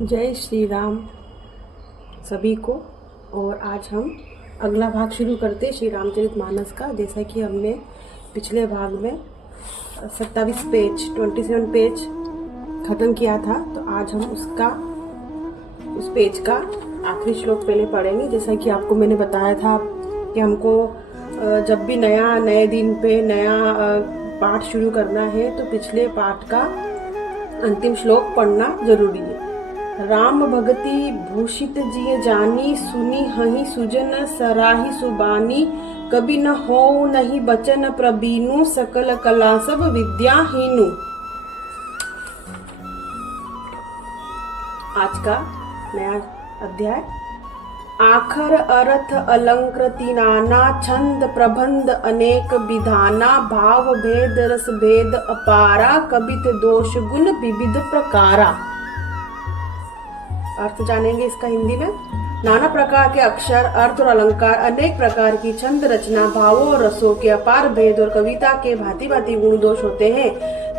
जय श्री राम सभी को। और आज हम अगला भाग शुरू करते श्री रामचरितमानस का। जैसा कि हमने पिछले भाग में 27 पेज ख़त्म किया था, तो आज हम उस पेज का आखिरी श्लोक पहले पढ़ेंगे। जैसा कि आपको मैंने बताया था कि हमको जब भी नए दिन पे नया पाठ शुरू करना है तो पिछले पाठ का अंतिम श्लोक पढ़ना जरूरी है। राम भगति भूषित जिय जानी, सुनी हहि सुजन सराही सुबानी, कभी न हो नहीं बचन प्रबीनु, सकल कला सब विद्याहीनु। आज का नया अध्याय। आखर अर्थ अलंकृति नाना, छंद प्रबंध अनेक विधाना, भाव भेद रस भेद अपारा, कबित दोष गुण विविध प्रकारा। अर्थ जानेंगे इसका हिंदी में। नाना प्रकार के अक्षर, अर्थ और अलंकार, अनेक प्रकार की छंद रचना, भावों और रसों के अपार भेद और कविता के भांति भांति गुण दोष होते हैं।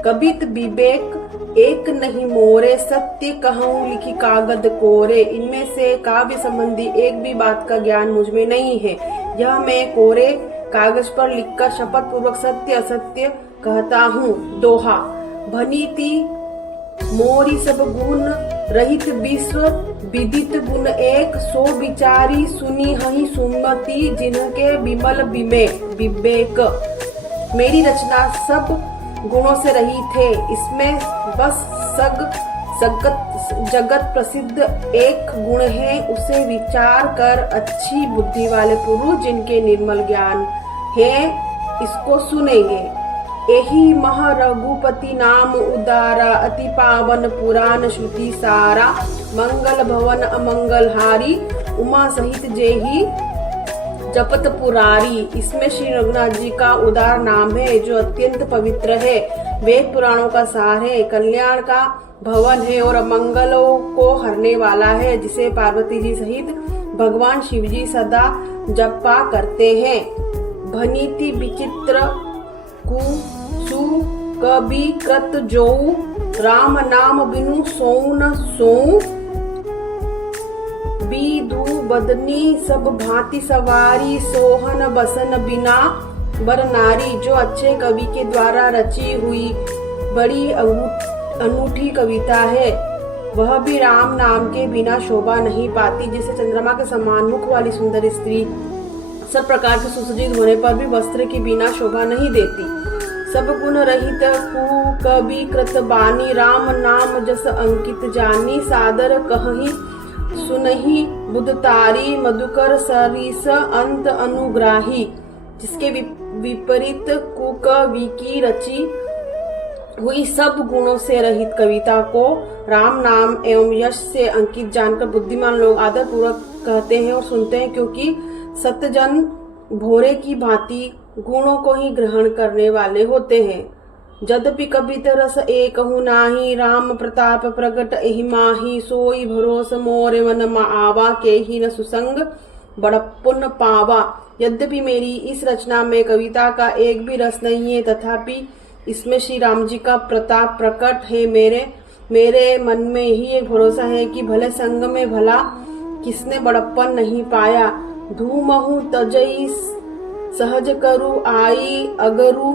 कबित विवेक एक नहीं मोरे, सत्य कहूँ लिखी कागद कोरे। इनमें से काव्य संबंधी एक भी बात का ज्ञान मुझ में नहीं है। यह मैं कोरे कागज पर लिखकर शपथ पूर्वक सत्य असत्य कहता हूँ। दोहा। भनीति मोरी सब गुण रहित विश्व, विदित गुण एक, सो विचारी सुनी हहि सुमति, जिनके विमल विवेक। मेरी रचना सब गुणों से रहित है, इसमें बस जगत प्रसिद्ध एक गुण है, उसे विचार कर अच्छी बुद्धि वाले पुरुष जिनके निर्मल ज्ञान है इसको सुनेंगे। एहि मह रघुपति नाम उदारा, अति पावन पुराण श्रुति सारा, मंगल भवन अमंगल हारी, उमा सहित जेहि जपत पुरारी। इसमें श्री रघुनाथ जी का उदार नाम है जो अत्यंत पवित्र है, वेद पुराणों का सार है, कल्याण का भवन है और अमंगलों को हरने वाला है, जिसे पार्वती जी सहित भगवान शिव जी सदा जपा करते हैं। भनीति विचित्र सु कभी कृत जो, राम नाम बिनु सोन सो, बीदू बदनी सब भांति सवारी, सोहन बसन बिना बर नारी। जो अच्छे कवि के द्वारा रची हुई बड़ी अनूठी कविता है, वह भी राम नाम के बिना शोभा नहीं पाती। जैसे चंद्रमा के समान मुख वाली सुंदर स्त्री सब प्रकार से सुसज्जित होने पर भी वस्त्र के बिना शोभा नहीं देती। सब गुण रहित कवि कृत बानी, राम नाम जस अंकित जानी, सादर कहहि सुनहि बुधतारी, मधुकर सरिस अंत अनुग्राही। जिसके विपरीत कुकवि की रची हुई सब गुणों से रहित कविता को राम नाम एवं यश से अंकित जानकर बुद्धिमान लोग आदर पूर्वक कहते हैं और सुनते हैं, क्योंकि सत्यजन भोरे की भांति गुणों को ही ग्रहण करने वाले होते हैं। जदपि कबित रस एकहु नाही, राम प्रताप प्रगट एहि माही, सोई भरोस मोरे मन आवा, के ही न सुसंग बड़प्पुन पावा। यद्यपि मेरी इस रचना में कविता का एक भी रस नहीं है, तथापि इसमें श्री राम जी का प्रताप प्रकट है। मेरे मन में ही एक भरोसा है कि भले संग में भला किसने बड़प्पन नहीं पाया। धूमहु तजई सहज करु आई, अगरु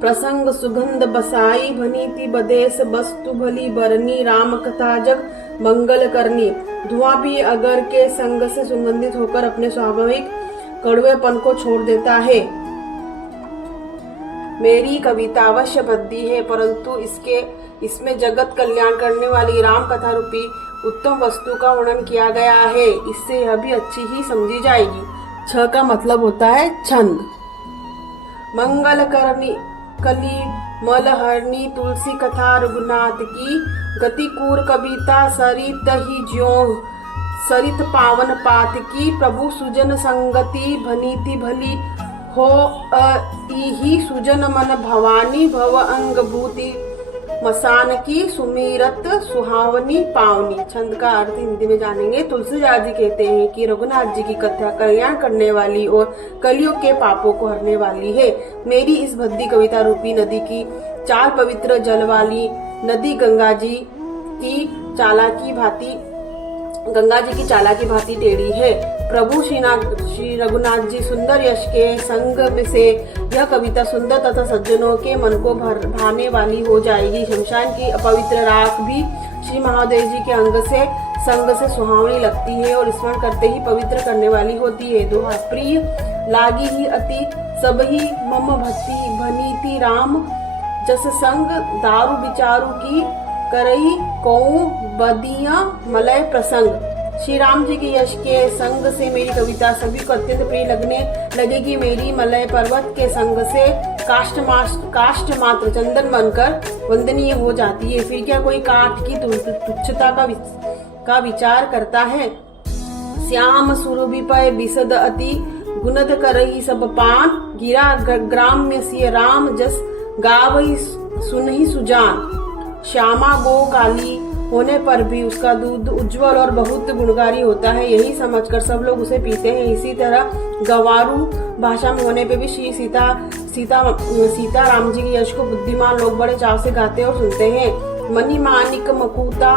प्रसंग सुगंध बसाई, भनीति बदेश वस्तु भली बरनी, राम कथा जग मंगल करनी। धुआं भी अगर के संग से सुगंधित होकर अपने स्वाभाविक कड़वेपन को छोड़ देता है। मेरी कविता अवश्य भद्दी है, परंतु इसमें जगत कल्याण करने वाली राम कथा रूपी उत्तम वस्तु का वर्णन किया गया है। इससे यह भी अच्छी ही समझी जाएगी। छ का मतलब होता है छंद। मंगल करनी कली मलहरणी, तुलसी कथा रघुनाथ की, गतिकूर कविता सरित ही ज्यों, सरित पावन पात की, प्रभु सुजन संगति, भनीति भली हो ही सुजन मन भवानी, भव अंग भूति मसान की, सुमीरत सुहावनी पावनी। छंद का अर्थ हिंदी में जानेंगे। तुलसीदास जी कहते हैं कि रघुनाथ जी की कथा कल्याण करने वाली और कलियुग के पापों को हरने वाली है। मेरी इस भद्दी कविता रूपी नदी की 4 पवित्र जल वाली नदी गंगा जी की चालाकी भांति टेढ़ी है। प्रभु श्री रघुनाथ जी सुंदर यश के संग से यह कविता सुंदर तथा सज्जनों के मन को भाने वाली हो जाएगी। शमशान की अपवित्र राख भी श्री महादेव जी के संग से सुहावनी लगती है और स्मरण करते ही पवित्र करने वाली होती है। दोहा, प्रिय लागी ही अति सबही मम भक्ति भनीति राम, जस संग दारू विचारू की करई कौ बदिया मलय प्रसंग। श्री राम जी के यश के संग से मेरी कविता सभी को अत्यंत प्रिय लगने लगेगी। मेरी मलय पर्वत के संग से काष्ठ मात्र चंदन बनकर वंदनीय हो जाती है। फिर क्या कोई काठ की तुच्छता का विचार करता है। श्याम सुरभिपय बिसद अति गुणद करही सब पान, गिरा ग्राम्य सिय राम जस गावही सुनहि सुजान। श्यामा गो काली होने पर भी उसका दूध उज्जवल और बहुत गुणकारी होता है, यही समझकर सब लोग उसे पीते हैं। इसी तरह गवारू भाषा में होने पे भी श्री सीता राम जी के यश को बुद्धिमान लोग बड़े चाव से गाते और सुनते हैं। मणि मानिक मकुता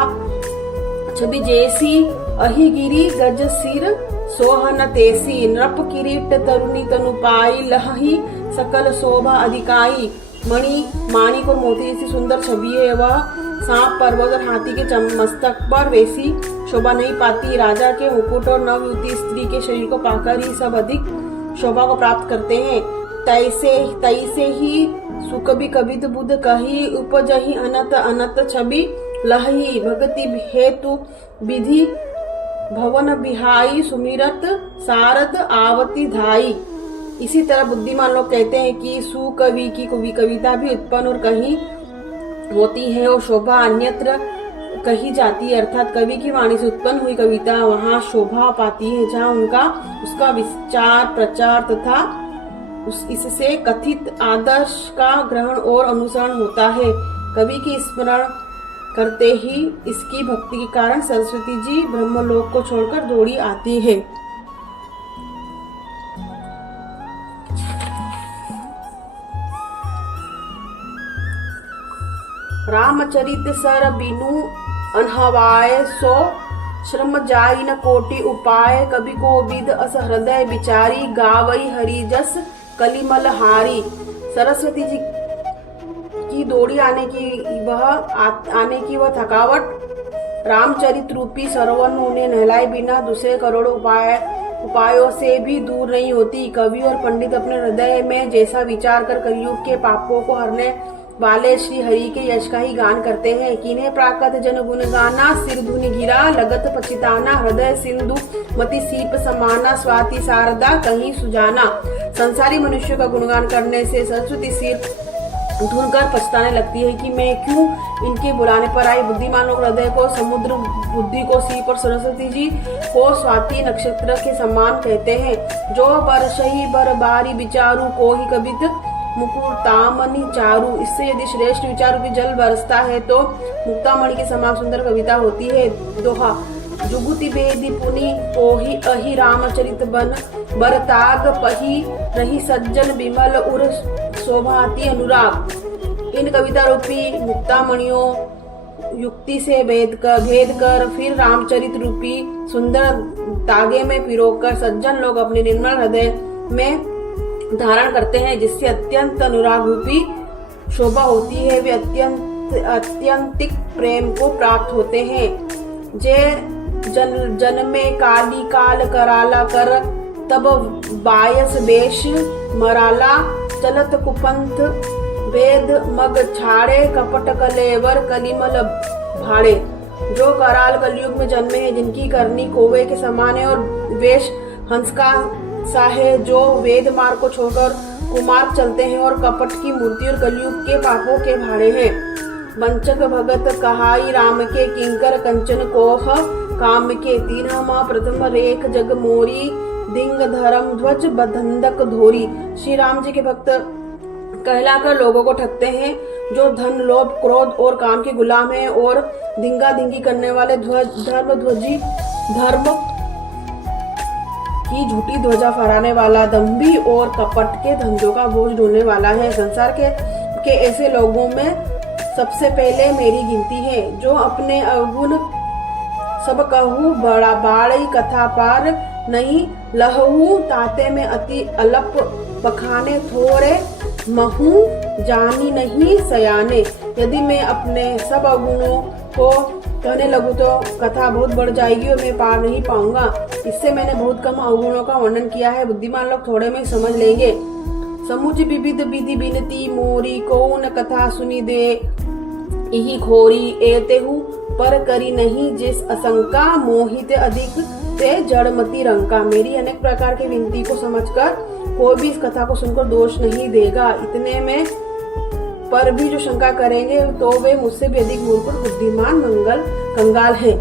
छवि जैसी अहिगिरी गज सिर सोहन तेसी, नृप किरीट तरुणी तनु पाई लही सकल शोभा अधिकाई। मणि माणिक और मोती जैसी सुंदर छवि है, वह सांप पर्वत और हाथी के मस्तक पर वैसी शोभा नहीं पाती। राजा के मुकुट और नवयुवती स्त्री के शरीर को पाकर ही सब अधिक शोभा को प्राप्त करते हैं। तैसे ही सुकबि कवित बुध कही उपजही अनत अनत छवि लही, भगति हेतु विधि भवन बिहाई सुमिरत सारद आवती धाई। इसी तरह बुद्धिमान लोग कहते हैं कि सुकवि की कविता भी उत्पन्न और कहीं होती है और शोभा अन्यत्र कही जाती है, अर्थात कवि की वाणी से उत्पन्न हुई कविता वहाँ शोभा पाती है जहाँ उसका विचार प्रचार तथा इससे कथित आदर्श का ग्रहण और अनुसरण होता है। कवि की स्मरण करते ही इसकी भक्ति के कारण सरस्वती जी ब्रह्मलोक को छोड़कर दौड़ी आती है। रामचरित सर बिनु अनहवाय सो श्रम जाई न कोटि उपाय, कवि को विद अस हृदय बिचारी गावई हरि जस कलिमल हारी। सरस्वती जी की दौड़ी आने की वह थकावट रामचरित रूपी सरोवर में उन्हें नहलाए बिना दूसरे करोड़ों उपायों से भी दूर नहीं होती। कवि और पंडित अपने हृदय में जैसा विचार कर कलयुग के पापों को हरने वाले श्री हरि के यश का ही गान करते हैं। किन्हें प्राकत जन गुण गाना, सिर धुनि गिरा लगत पचिताना, हृदय सिंधु मति सीप समाना, स्वाति शारदा कहीं सुजाना। संसारी मनुष्य का गुणगान करने से सरस्वती सिर ढूंढकर पछताने लगती है कि मैं क्यों इनके बुलाने पर आई। बुद्धिमान लोग हृदय को समुद्र, बुद्धि को सीप और सरस्वती जी को स्वाति नक्षत्र के समान कहते हैं। जो बरसही बर बारी विचारू को ही कवित मुकुटामणि चारू। इससे यदि श्रेष्ठ विचारों की जल बरसता है तो मुक्तामणि के समान सुंदर कविता होती है। दोहा, जुगुति बेदी पुनि ओहि अहि रामचरित बन, बरताग पही रही सज्जन विमल उर शोभाति अनुराग। इन कविता रूपी मुक्तामणियों युक्ति से भेद कर फिर रामचरित रूपी सुंदर तागे में पिरोकर सज्जन लोग अपने निर्मल हृदय में धारण करते हैं, जिससे अत्यंत अनुराग रूपी शोभा होती है। वे अत्यंतिक प्रेम को प्राप्त होते हैं। जन में काली काल कराला कर, तब बायस बेश मराला, चलत कुपंथ वेद मग छाड़े, कपट कलेवर कलिमल भाड़े। जो कराल कलयुग में जन्मे हैं, जिनकी करनी कौवे के समान है और वेश हंस का सा है, जो वेद मार्ग को छोड़कर कुमार्ग चलते हैं और कपट की मूर्ति और कलयुग के पापों के भाड़े हैं। वंचक भगत कहाई राम के, किंकर कंचन कोह काम के, तीन माह प्रथम रेख जग मोरी, दिंग धर्म ध्वज बधंदक धोरी। श्री राम जी के भक्त कहलाकर लोगों को ठगते हैं, जो धन लोभ क्रोध और काम के गुलाम हैं और धिंगा धिंगी करने वाले धर्म की झूठी ध्वजा फहराने वाला, दंभी और कपट के धंधों का बोझ ढोने वाला है। संसार के ऐसे लोगों में सबसे पहले मेरी गिनती है। जो अपने अवगुण सब कहूँ बड़ा बाड़ी कथा पार नहीं लहू ताते में अति अलप बखाने थोड़े महू जानी नहीं सयाने। यदि मैं अपने सब अवगुणों को कहने लगूँ तो कथा बहुत बढ़ जाएगी और मैं पार नहीं पाऊंगा। इससे मैंने बहुत कम अवगुणों का वर्णन किया है, बुद्धिमान लोग थोड़े में ही समझ लेंगे। समुच विविध विधि बिनती मोरी कौन कथा सुनी दे यही खोरी एतेहु पर करी नहीं जिस असंका मोहित अधिक ते जड़मती रंका। मेरी अनेक प्रकार की विनती को समझकर कोई भी इस कथा को सुनकर दोष नहीं देगा। इतने में पर भी जो शंका करेंगे तो वे मुझसे भी अधिक मूर्ख बुद्धिमान मंगल कंगाल है।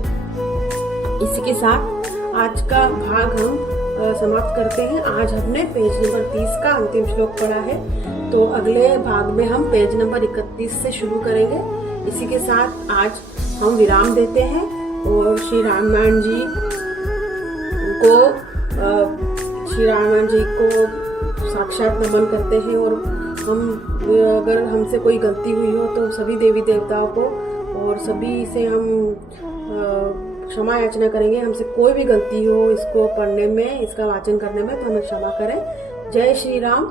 इसी के साथ आज का भाग हम समाप्त करते हैं। आज हमने पेज नंबर 30 का अंतिम श्लोक पढ़ा है, तो अगले भाग में हम पेज नंबर 31 से शुरू करेंगे। इसी के साथ आज हम विराम देते हैं और श्री रामायण जी को साक्षात नमन करते हैं। और हम अगर हमसे कोई गलती हुई हो तो सभी देवी देवताओं को और सभी से हम क्षमा याचना करेंगे। हमसे कोई भी गलती हो इसको पढ़ने में, इसका वाचन करने में, तो हमें क्षमा करें। जय श्री राम।